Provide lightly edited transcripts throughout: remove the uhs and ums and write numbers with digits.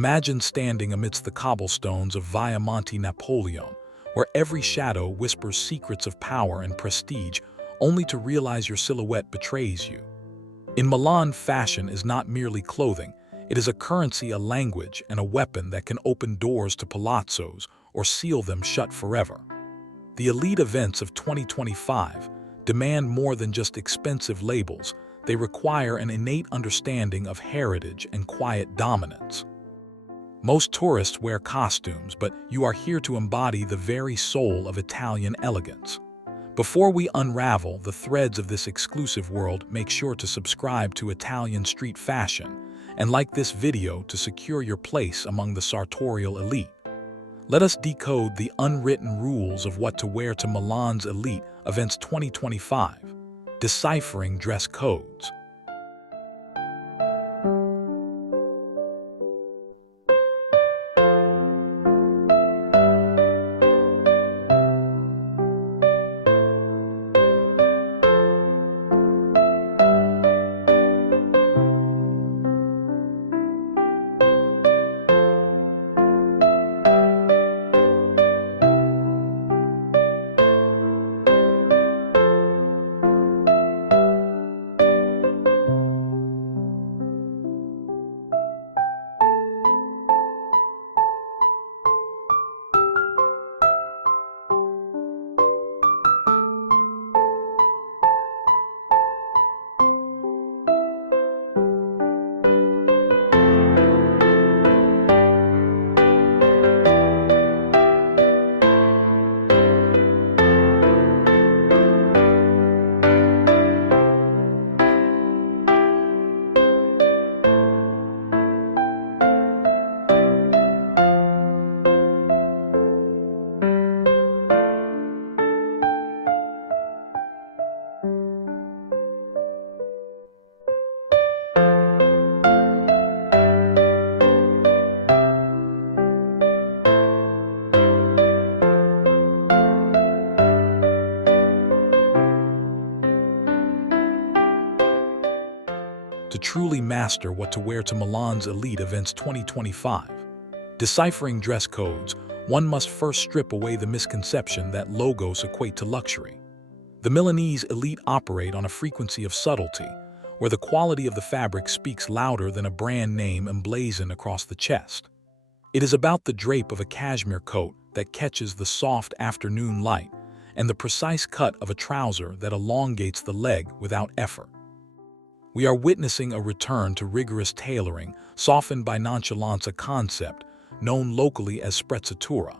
Imagine standing amidst the cobblestones of Via Monte Napoleon, where every shadow whispers secrets of power and prestige, only to realize your silhouette betrays you. In Milan, fashion is not merely clothing. It is a currency, a language, and a weapon that can open doors to palazzos or seal them shut forever. The elite events of 2025 demand more than just expensive labels. They require an innate understanding of heritage and quiet dominance. Most tourists wear costumes, but you are here to embody the very soul of Italian elegance. Before we unravel the threads of this exclusive world, make sure to subscribe to Italian Street Fashion and like this video to secure your place among the sartorial elite. Let us decode the unwritten rules of what to wear to Milan's Elite Events 2025, Deciphering Dress Codes. To truly master what to wear to Milan's Elite Events 2025, Deciphering Dress Codes, one must first strip away the misconception that logos equate to luxury. The Milanese elite operate on a frequency of subtlety, where the quality of the fabric speaks louder than a brand name emblazoned across the chest. It is about the drape of a cashmere coat that catches the soft afternoon light and the precise cut of a trouser that elongates the leg without effort. We are witnessing a return to rigorous tailoring, softened by nonchalance, a concept known locally as sprezzatura.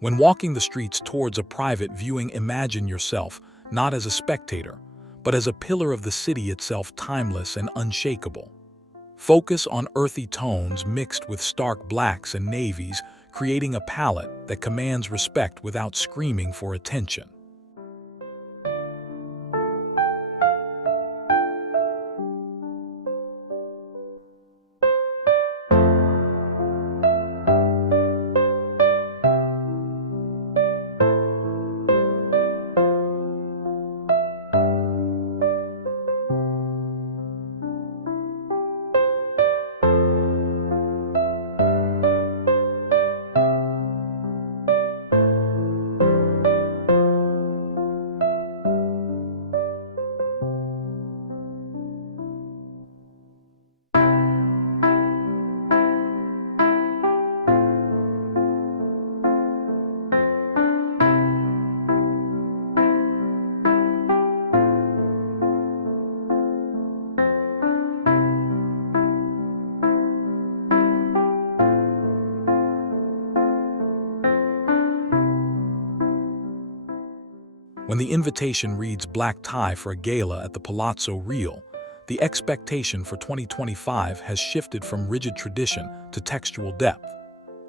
When walking the streets towards a private viewing, imagine yourself not as a spectator, but as a pillar of the city itself, timeless and unshakable. Focus on earthy tones mixed with stark blacks and navies, creating a palette that commands respect without screaming for attention. When the invitation reads black tie for a gala at the Palazzo Real, the expectation for 2025 has shifted from rigid tradition to textual depth.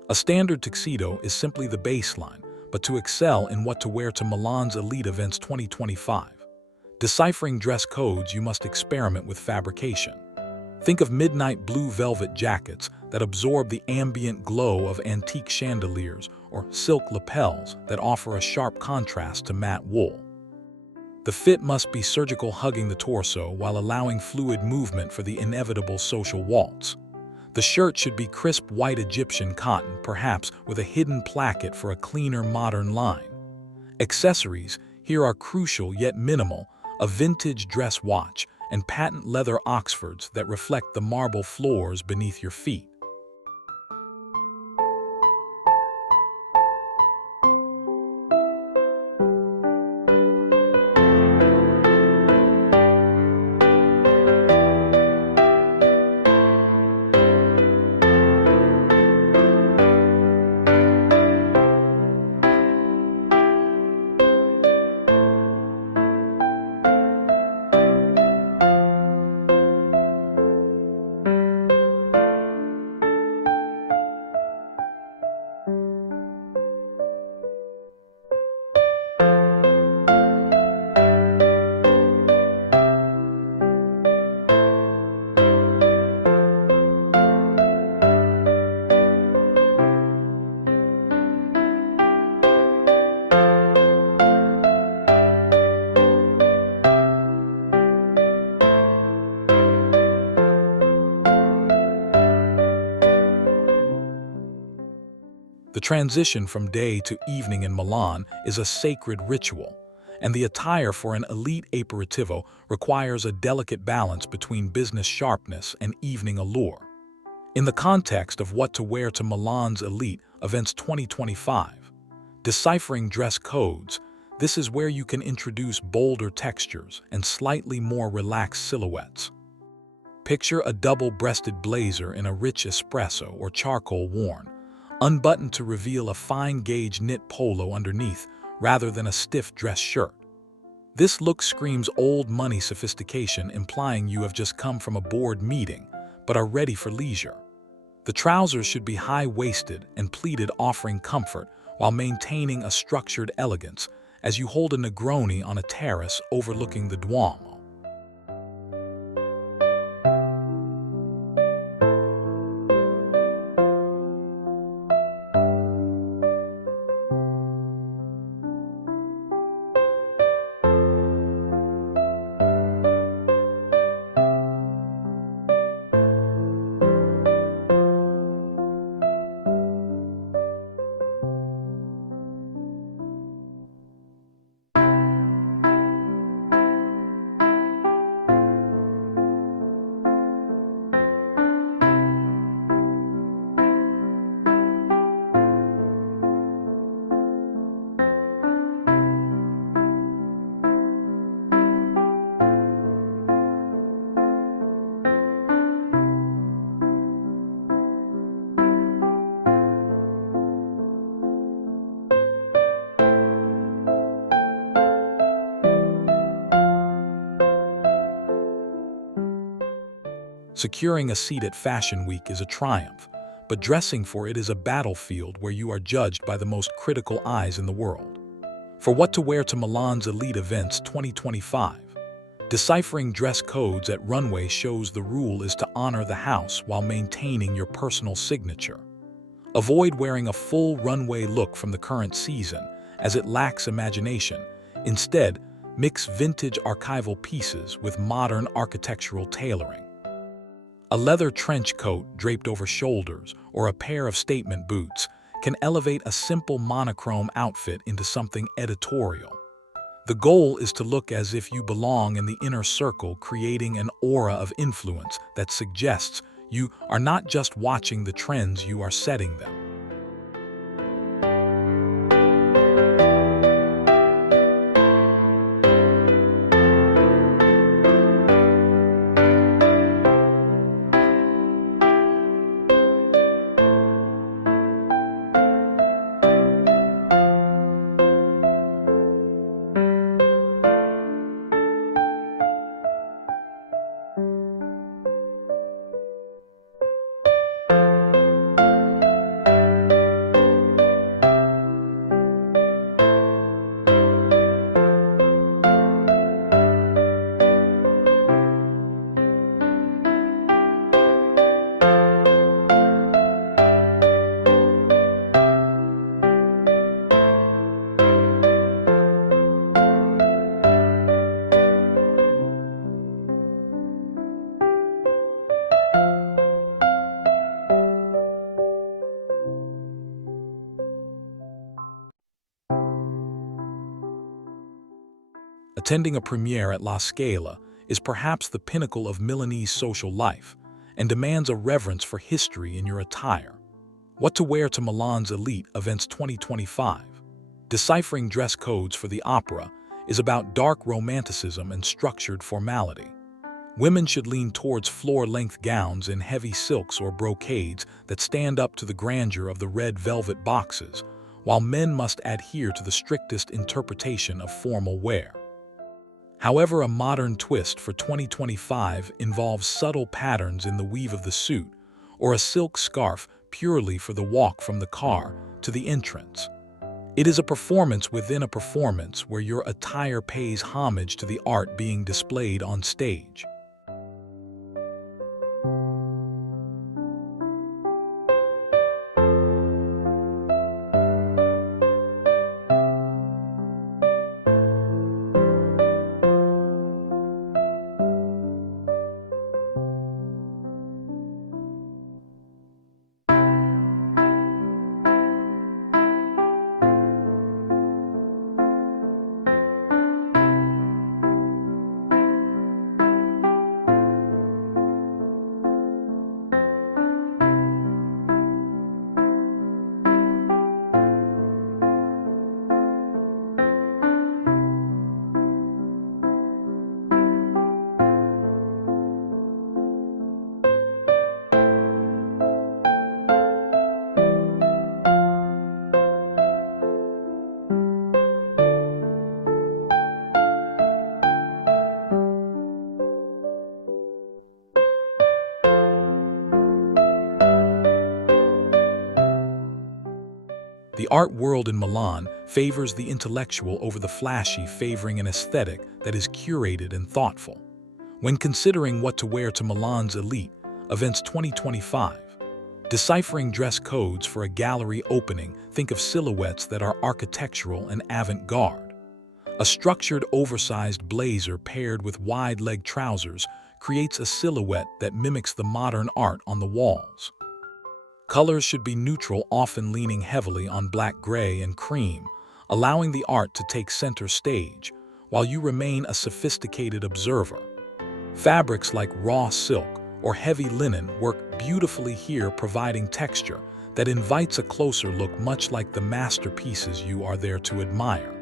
A standard tuxedo is simply the baseline, but to excel in what to wear to Milan's Elite Events 2025, Deciphering Dress Codes, you must experiment with fabrication. Think of midnight blue velvet jackets that absorb the ambient glow of antique chandeliers, or silk lapels that offer a sharp contrast to matte wool. The fit must be surgical, hugging the torso while allowing fluid movement for the inevitable social waltz. The shirt should be crisp white Egyptian cotton, perhaps with a hidden placket for a cleaner modern line. Accessories here are crucial yet minimal: a vintage dress watch and patent leather Oxfords that reflect the marble floors beneath your feet. The transition from day to evening in Milan is a sacred ritual, and the attire for an elite aperitivo requires a delicate balance between business sharpness and evening allure. In the context of what to wear to Milan's Elite Events 2025, Deciphering Dress Codes, this is where you can introduce bolder textures and slightly more relaxed silhouettes. Picture a double-breasted blazer in a rich espresso or charcoal worn, unbuttoned to reveal a fine-gauge knit polo underneath rather than a stiff dress shirt. This look screams old money sophistication, implying you have just come from a board meeting but are ready for leisure. The trousers should be high-waisted and pleated, offering comfort while maintaining a structured elegance as you hold a Negroni on a terrace overlooking the Duomo. Securing a seat at Fashion Week is a triumph, but dressing for it is a battlefield where you are judged by the most critical eyes in the world. For what to wear to Milan's Elite Events 2025, Deciphering Dress Codes at Runway shows the rule is to honor the house while maintaining your personal signature. Avoid wearing a full runway look from the current season, as it lacks imagination. Instead, mix vintage archival pieces with modern architectural tailoring. A leather trench coat draped over shoulders or a pair of statement boots can elevate a simple monochrome outfit into something editorial. The goal is to look as if you belong in the inner circle, creating an aura of influence that suggests you are not just watching the trends, you are setting them. Attending a premiere at La Scala is perhaps the pinnacle of Milanese social life and demands a reverence for history in your attire. What to wear to Milan's Elite Events 2025? Deciphering Dress Codes for the opera is about dark romanticism and structured formality. Women should lean towards floor-length gowns in heavy silks or brocades that stand up to the grandeur of the red velvet boxes, while men must adhere to the strictest interpretation of formal wear. However, a modern twist for 2025 involves subtle patterns in the weave of the suit, or a silk scarf purely for the walk from the car to the entrance. It is a performance within a performance where your attire pays homage to the art being displayed on stage. The art world in Milan favors the intellectual over the flashy, favoring an aesthetic that is curated and thoughtful. When considering what to wear to Milan's Elite Events 2025, deciphering dress codes for a gallery opening, think of silhouettes that are architectural and avant-garde. A structured, oversized blazer paired with wide-leg trousers creates a silhouette that mimics the modern art on the walls. Colors should be neutral, often leaning heavily on black, gray, and cream, allowing the art to take center stage, while you remain a sophisticated observer. Fabrics like raw silk or heavy linen work beautifully here, providing texture that invites a closer look, much like the masterpieces you are there to admire.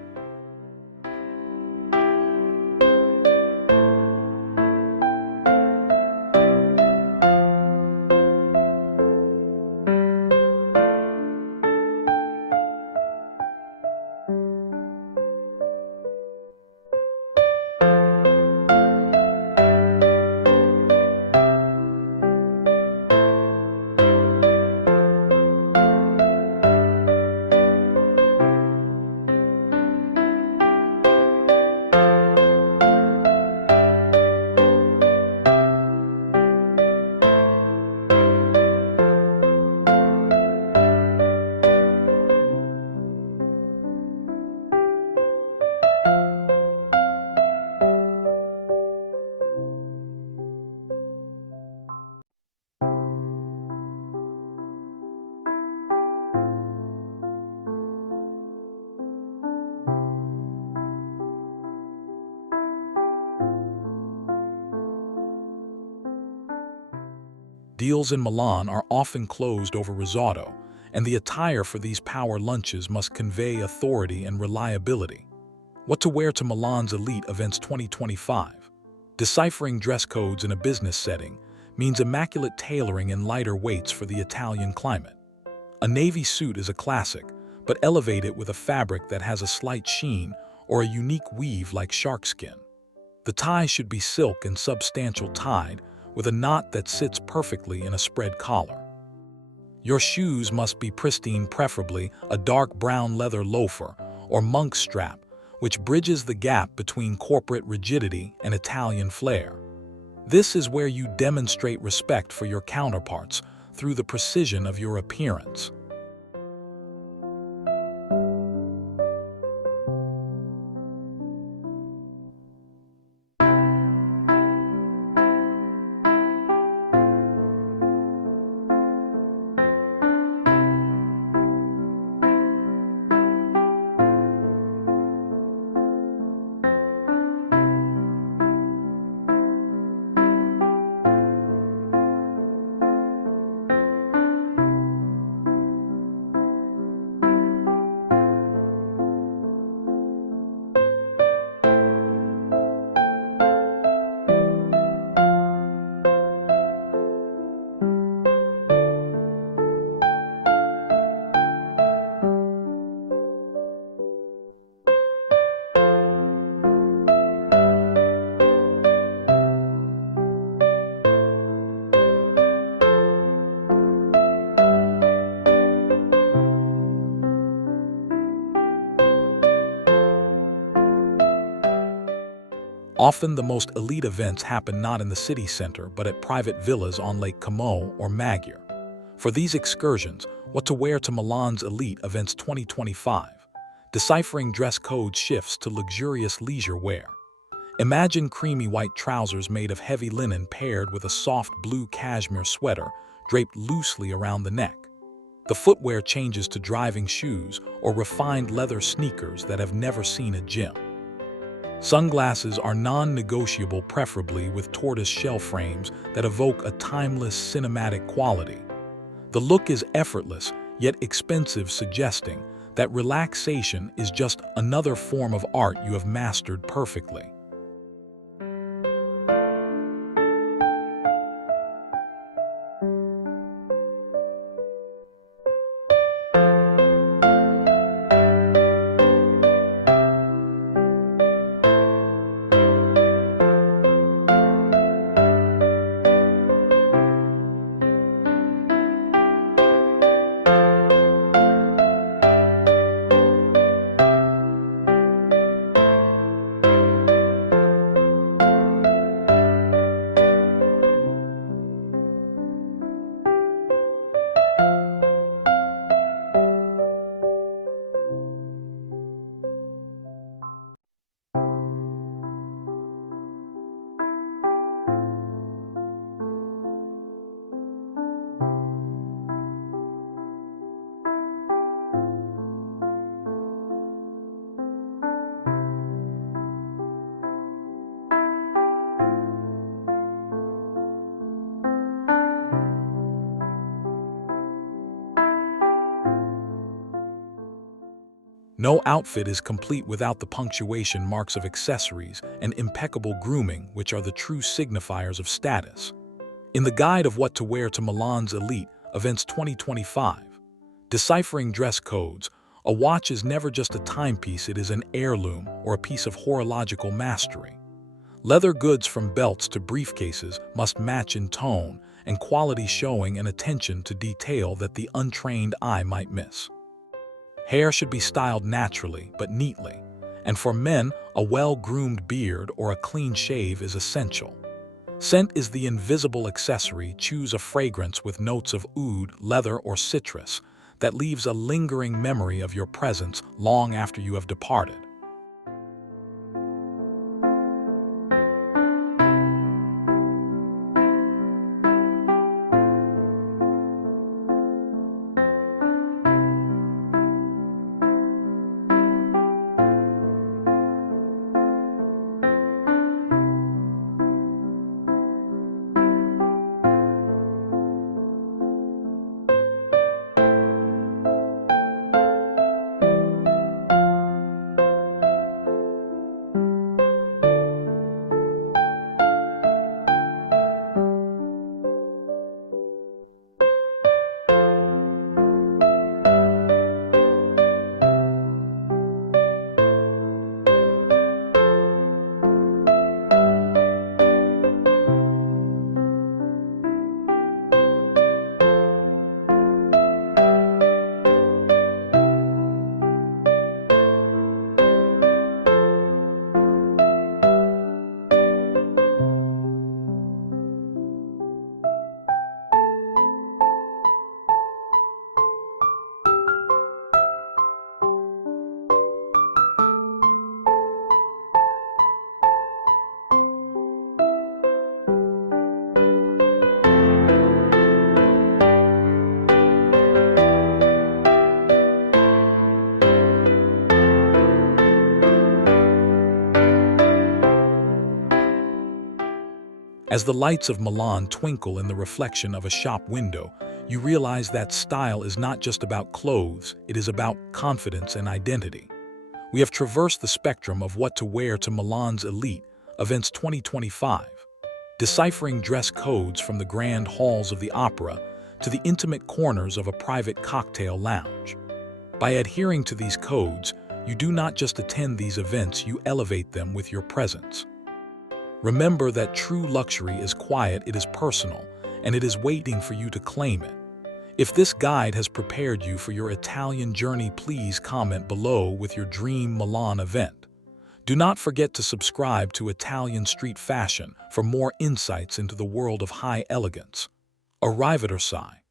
Deals in Milan are often closed over risotto, and the attire for these power lunches must convey authority and reliability. What to wear to Milan's Elite Events 2025? Deciphering dress codes in a business setting means immaculate tailoring and lighter weights for the Italian climate. A navy suit is a classic, but elevate it with a fabric that has a slight sheen or a unique weave like sharkskin. The tie should be silk and substantial, tied with a knot that sits perfectly in a spread collar. Your shoes must be pristine, preferably a dark brown leather loafer or monk strap, which bridges the gap between corporate rigidity and Italian flair. This is where you demonstrate respect for your counterparts through the precision of your appearance. Often the most elite events happen not in the city center but at private villas on Lake Como or Magyar. For these excursions, what to wear to Milan's Elite Events 2025, Deciphering Dress Codes shifts to luxurious leisure wear. Imagine creamy white trousers made of heavy linen paired with a soft blue cashmere sweater draped loosely around the neck. The footwear changes to driving shoes or refined leather sneakers that have never seen a gym. Sunglasses are non-negotiable, preferably with tortoise-shell frames that evoke a timeless cinematic quality. The look is effortless, yet expensive, suggesting that relaxation is just another form of art you have mastered perfectly. No outfit is complete without the punctuation marks of accessories and impeccable grooming, which are the true signifiers of status. In the guide of what to wear to Milan's Elite Events 2025, Deciphering Dress Codes, a watch is never just a timepiece, it is an heirloom or a piece of horological mastery. Leather goods from belts to briefcases must match in tone and quality, showing an attention to detail that the untrained eye might miss. Hair should be styled naturally but neatly, and for men, a well-groomed beard or a clean shave is essential. Scent is the invisible accessory. Choose a fragrance with notes of oud, leather, or citrus that leaves a lingering memory of your presence long after you have departed. As the lights of Milan twinkle in the reflection of a shop window, you realize that style is not just about clothes, it is about confidence and identity. We have traversed the spectrum of what to wear to Milan's Elite Events 2025, deciphering dress codes from the grand halls of the opera to the intimate corners of a private cocktail lounge. By adhering to these codes, you do not just attend these events, you elevate them with your presence. Remember that true luxury is quiet, it is personal, and it is waiting for you to claim it. If this guide has prepared you for your Italian journey, please comment below with your dream Milan event. Do not forget to subscribe to Italian Street Fashion for more insights into the world of high elegance. Arrivederci.